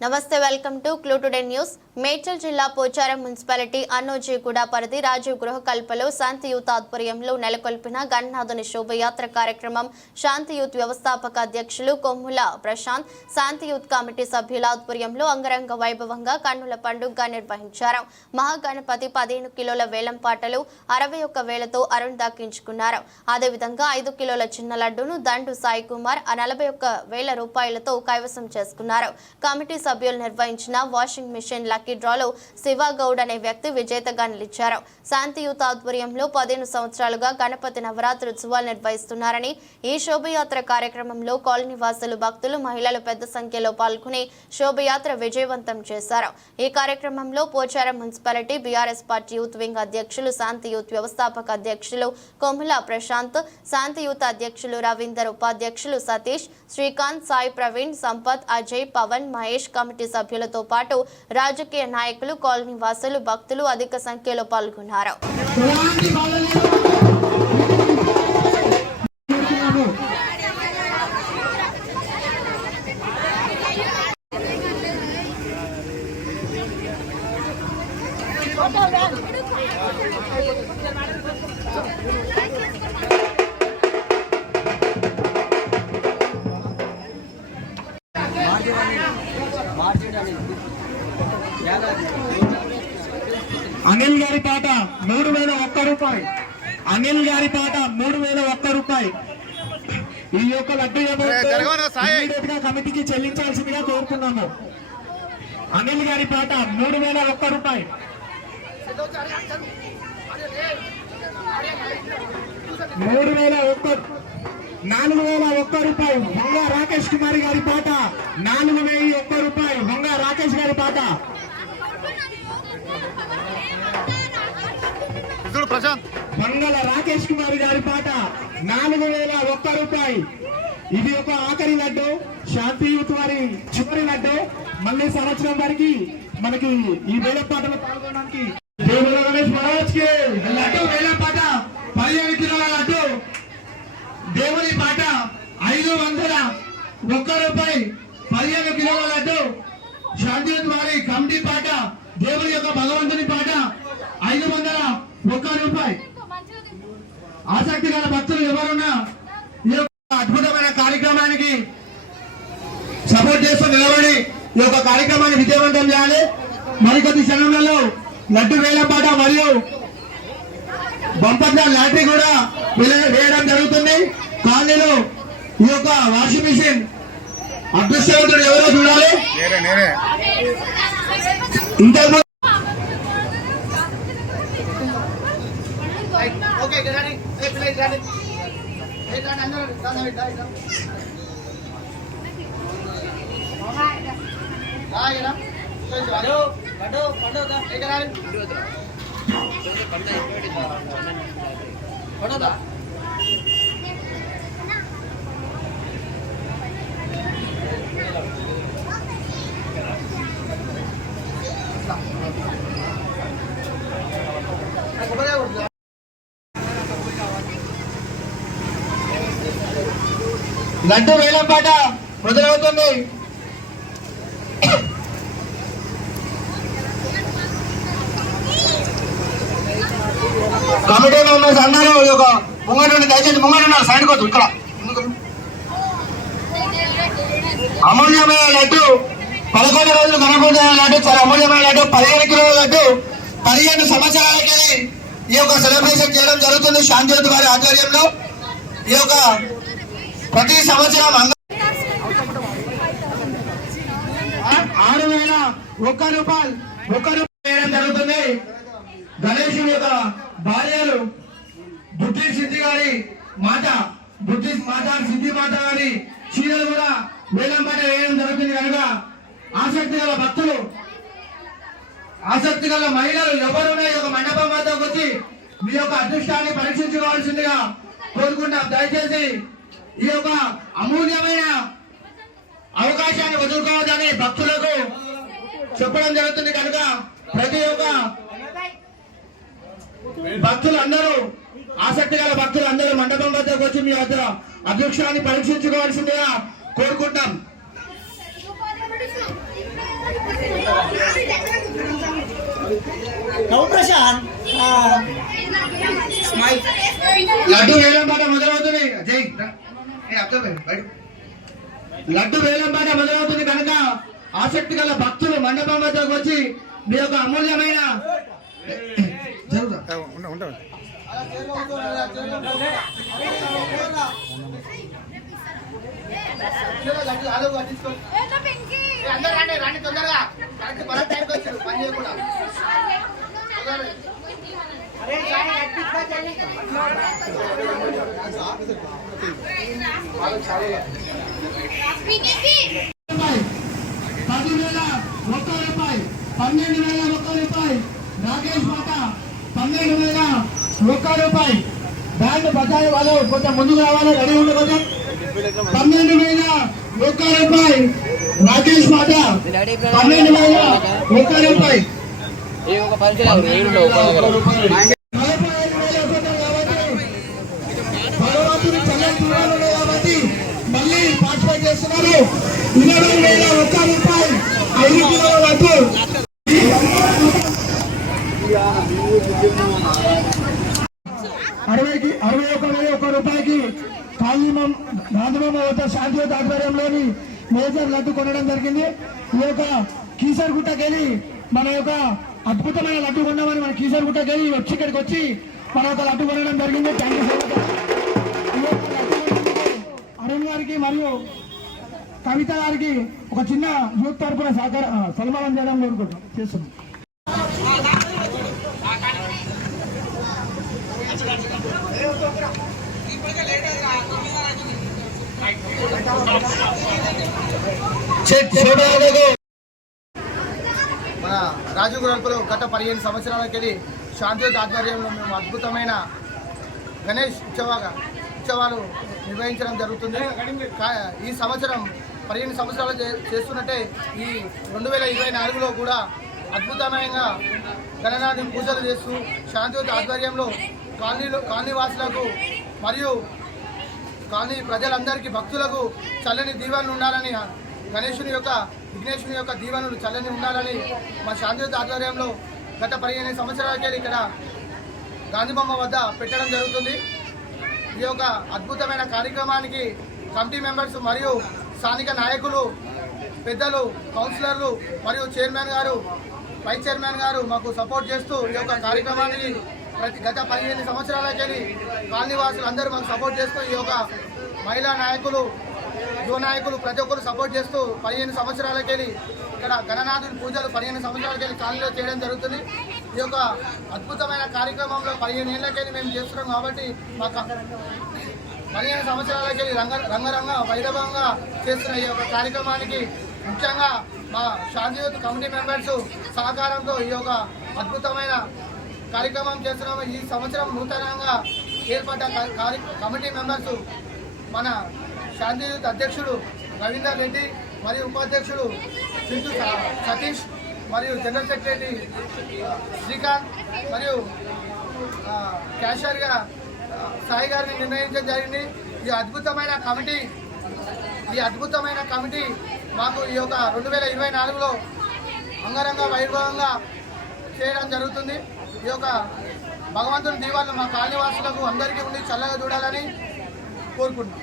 నమస్తే welcome to clue today news. Medchal జిల్లా Pocharam municipality Annojiguda పరిధి రాజీవ్ గృహకల్పలో శాంతి యూత్ ఆధ్వర్యంలో నెలకొల్పిన గణనాథుని శోభయాత్ర కార్యక్రమం శాంతి యూత్ వ్యవస్థాపక అధ్యక్షులు కొమ్ముల ప్రశాంత్ శాంతి యూత్ కమిటీ సభ్యుల ఆధ్వర్యంలో అంగరంగ వైభవంగా కన్నుల పండుగగా నిర్వహించారు. మహాగణపతి పదిహేను కిలోల వేలం పాటలు అరవై ఒక్క వేలతో అరుణ్ దక్కించుకున్నారు. అదేవిధంగా ఐదు కిలోల చిన్న లడ్డును దండు సాయి కుమార్ నలభై ఒక్క వేల రూపాయలతో కైవసం చేసుకున్నారు. కమిటీ సభ్యులు నిర్వహించిన వాషింగ్ మిషన్ లక్కీ డ్రాలో శివ గౌడ్ అనే వ్యక్తి విజేతగా నిలిచారు. శాంతియుత ఆధ్వర్యంలో పదిహేను సంవత్సరాలుగా గణపతి నవరాత్రి ఉత్సవాలు నిర్వహిస్తున్నారని ఈ శోభయాత్ర కార్యక్రమంలో కాలనీ వాసులు భక్తులు మహిళలు పెద్ద సంఖ్యలో పాల్గొని శోభయాత్ర విజయవంతం చేశారు. ఈ కార్యక్రమంలో Pocharam municipality BRS party youth wing అధ్యక్షులు శాంతి యూత్ వ్యవస్థాపక అధ్యక్షులు కొమ్ముల ప్రశాంత్ శాంతి యూత్ అధ్యక్షులు రవీందర్ ఉపాధ్యక్షులు సతీష్ శ్రీకాంత్ సాయి ప్రవీణ్ సంపత్ అజయ్ పవన్ మహేష్ కమిటీ సభ్యులతో పాటు రాజకీయ నాయకులు కాలనీ వాసులు భక్తులు అధిక సంఖ్యలో పాల్గొన్నారు. అనిల్ గారి పాట మూడు వేల ఒక్క రూపాయి. అనిల్ గారి పాట మూడు వేల ఒక్క రూపాయి. ఈ యొక్క లడ్డు ఇమీడియట్గా కమిటీకి చెల్లించాల్సిందిగా కోరుతున్నాము అనిల్ గారి పాట మూడు వేల ఒక్క రూపాయి. మూడు వేల ఒక్క నాలుగు వేల ఒక్క రూపాయి. వంగ రాకేష్ కుమార్ గారి పాట నాలుగు వెయ్యి ఒక్క రూపాయి. వంగ రాకేష్ గారి పాట. మంగళ రాకేష్ కుమార్ గారి పాట నాలుగు వేల ఒక్క రూపాయి. ఇది ఒక ఆఖరి లడ్డు శాంతియుత్ వారి చివరి లడ్డు. మళ్ళీ సంవత్సరం వరకు మనకి ఈ వేల పాటలో పాల్గొనడానికి దేవుడు గణేష్ మహారాజ్కి లడ్డు వేల పాట పదిహేను కిలోల లడ్డు. దేవుని పాట ఐదు వందల ఒక్క రూపాయి పదిహేను కిలోల లడ్డు. శాంతియుత్ వారి కమిటీ పాట దేవుని యొక్క భగవంతుని పాట ఐదు వందల ఒక్క రూపాయి. ఆసక్తి గల భక్తులు ఎవరున్నా ఈ యొక్క అద్భుతమైన కార్యక్రమానికి సపోర్ట్ చేస్తూ నిలబడి ఈ యొక్క కార్యక్రమాన్ని విజయవంతం చేయాలి. మరికొద్ది క్షణంలో లడ్డు వేలపాట మరియు బంపర్ల లాటరీ కూడా వేయడం జరుగుతుంది. కాలనీలో ఈ యొక్క వాషింగ్ మిషన్ అదృష్టవంతుడు ఎవరో చూడాలి. నేనే నేనే ఇంతకు ఓకే రెడీ ఏ ప్లేస్ రెడీ ఏ రెడీ అందరూ రాదా ఇట్లా రాయరా పండు పండు పండు ఏ రెడీ పండుదా లడ్డు వేలం పాట మొదలవుతుంది. కమిటీ మెంబర్స్ అందరూ ఈ యొక్క ముంగట దయచేసి ముంగడున్నారు సైడ్ కోసం ఇక్కడ. అమూల్యమైన లడ్డు పదకొండు రోజులు కనపడే లడ్డు చాలా అమూల్యమైన లడ్డు పదిహేను కిలోల లడ్డు పదిహేను సంవత్సరాలకి ఈ యొక్క సెలబ్రేషన్ చేయడం జరుగుతుంది. శాంతియుత వారి ఆధ్వర్యంలో ఈ యొక్క ప్రతి సంవత్సరం ఆరు వేల ఒక్క రూపాయలు ఒక్క రూపాయలు వేయడం జరుగుతుంది. గణేశుని యొక్క భార్యలు బుద్ధి సిద్ధి గారి మాత బుద్ధి మాత సిద్ధి మాత గారి చీరలు కూడా వేలం పైన వేయడం జరుగుతుంది కనుక ఆసక్తి గల భక్తులు ఆసక్తి గల మహిళలు ఎవరున్నా ఈ యొక్క మండపం వద్దకు వచ్చి మీ యొక్క అదృష్టాన్ని పరీక్షించుకోవాల్సిందిగా కోరుకుంటాం దయచేసి ఈ యొక్క అమూల్యమైన అవకాశాన్ని వదులుకోవద్దని భక్తులకు చెప్పడం జరుగుతుంది కనుక ప్రతి ఒక్క భక్తులందరూ ఆసక్తి గల భక్తులు అందరూ మండపం వద్దకు వచ్చి మీ వద్ద అధ్యక్షాన్ని పరీక్షించుకోవాల్సిందిగా కోరుకుంటాం లడ్డు వేలం లడ్డు వేలం పాట మొదలవుతుంది కనుక ఆసక్తి గల భక్తులు మండపం వద్దకు వచ్చి మీ యొక్క అమూల్యమైన జరుగుతా. అందరూ రండి పదివేల ఒక్క రూపాయి పన్నెండు వేల ఒక్క రూపాయి. నాగేష్ మాట పన్నెండు వేల ఒక్క రూపాయి బ్యాండ్ బజాయి వాళ్ళు కొంచెం ముందుకు రావాలి రెడీ ఉండే కొంచెం పన్నెండు వేల ఒక్క రూపాయి రాకేష్ మాట పన్నెండు వేల ఒక్క రూపాయి నలభై ఐదు వేల ఒకటి కాబట్టి భగవంతుని ఉన్నాయి కాబట్టి మళ్ళీ పార్టిసిపేట్ చేస్తున్నారు. ఇరవై వేల ఒక్క రూపాయి ఐదు కిలోల వద్దు అరవైకి అరవై ఒక వెయ్యి ఒక్క రూపాయికి కాళీమం గాంధీమమ్మ వద్ద శాంతియుత ఆధ్వర్యంలోని మేజర్ లడ్డు కొనడం జరిగింది. ఈ యొక్క కీసర్ గుట్టకెళ్ళి మన యొక్క అద్భుతమైన లడ్డు కొన్నామని మన కీసర్ గుట్టకెళ్ళి వచ్చి ఇక్కడికి వచ్చి మన యొక్క లడ్డు కొనడం జరిగింది. థ్యాంక్ యూ సో మచ్ మరియు కవిత గారికి ఒక చిన్న యూత్ తరపున సహకార సన్మానం చేయడం కోరుకుంటాం చేస్తున్నాం. మన రాజు గ్రూపులో గత పదిహేను సంవత్సరాలకెళ్ళి శాంతియుత ఆధ్వర్యంలో మేము అద్భుతమైన గణేష్ ఉత్సవ ఉత్సవాలు నిర్వహించడం జరుగుతుంది. ఈ సంవత్సరం పదిహేను సంవత్సరాలు చే- చేస్తున్నట్టే ఈ రెండు వేల ఇరవై నాలుగులో కూడా అద్భుతమైన గణనాథి పూజలు చేస్తూ శాంతియుత ఆధ్వర్యంలో కాలనీలో కాలనీవాసులకు మరియు కాలనీ ప్రజలందరికీ భక్తులకు చల్లని దీవెనలు ఉండాలని గణేశుని యొక్క విఘ్నేశుని యొక్క దీవెనలు చల్లని ఉండాలని మా శాంతియుత ఆధ్వర్యంలో గత పదిహేను సంవత్సరాలకే ఇక్కడ గాంధీబొమ్మ వద్ద పెట్టడం జరుగుతుంది. ఈ యొక్క అద్భుతమైన కార్యక్రమానికి కమిటీ మెంబర్స్ మరియు స్థానిక నాయకులు పెద్దలు కౌన్సిలర్లు మరియు చైర్మన్ గారు వైస్ చైర్మన్ గారు మాకు సపోర్ట్ చేస్తూ ఈ యొక్క కార్యక్రమానికి ప్రతి గత పదిహేను సంవత్సరాలకెళ్ళి కాలనీవాసులు అందరూ మాకు సపోర్ట్ చేస్తూ ఈ యొక్క మహిళా నాయకులు యువ నాయకులు ప్రతి ఒక్కరు సపోర్ట్ చేస్తూ పదిహేను సంవత్సరాలకెళ్ళి ఇక్కడ గణనాథుని పూజలు పదిహేను సంవత్సరాలకెళ్ళి కాలనీలో చేయడం జరుగుతుంది. ఈ యొక్క అద్భుతమైన కార్యక్రమంలో పదిహేను ఏళ్ళకెళ్ళి మేము చేస్తున్నాం కాబట్టి మాకు పదిహేను సంవత్సరాలకెళ్ళి రంగ రంగరంగ వైభవంగా చేస్తున్న ఈ యొక్క కార్యక్రమానికి ముఖ్యంగా మా శాంతియుత్ కమిటీ మెంబర్స్ సహకారంతో ఈ యొక్క అద్భుతమైన కార్యక్రమం చేస్తున్నాము. ఈ సంవత్సరం నూతనంగా ఏర్పడ్డ కమిటీ మెంబర్స్ మన శాంతియుత్ అధ్యక్షుడు రవీందర్ రెడ్డి మరియు ఉపాధ్యక్షుడు చింతు సతీష్ మరియు జనరల్ సెక్రటరీ శ్రీకాంత్ మరియు క్యాషియర్గా సాయి గారిని నిర్ణయించడం జరిగింది. ఈ అద్భుతమైన కమిటీ ఈ అద్భుతమైన కమిటీ మాకు ఈ యొక్క రెండు వేల ఇరవై నాలుగులో అంగరంగ వైభవంగా చేయడం జరుగుతుంది. ఈ యొక్క భగవంతుని దీవాలను మా కాలనీవాసులకు అందరికీ ఉండి చల్లగా చూడాలని కోరుకుంటున్నాం.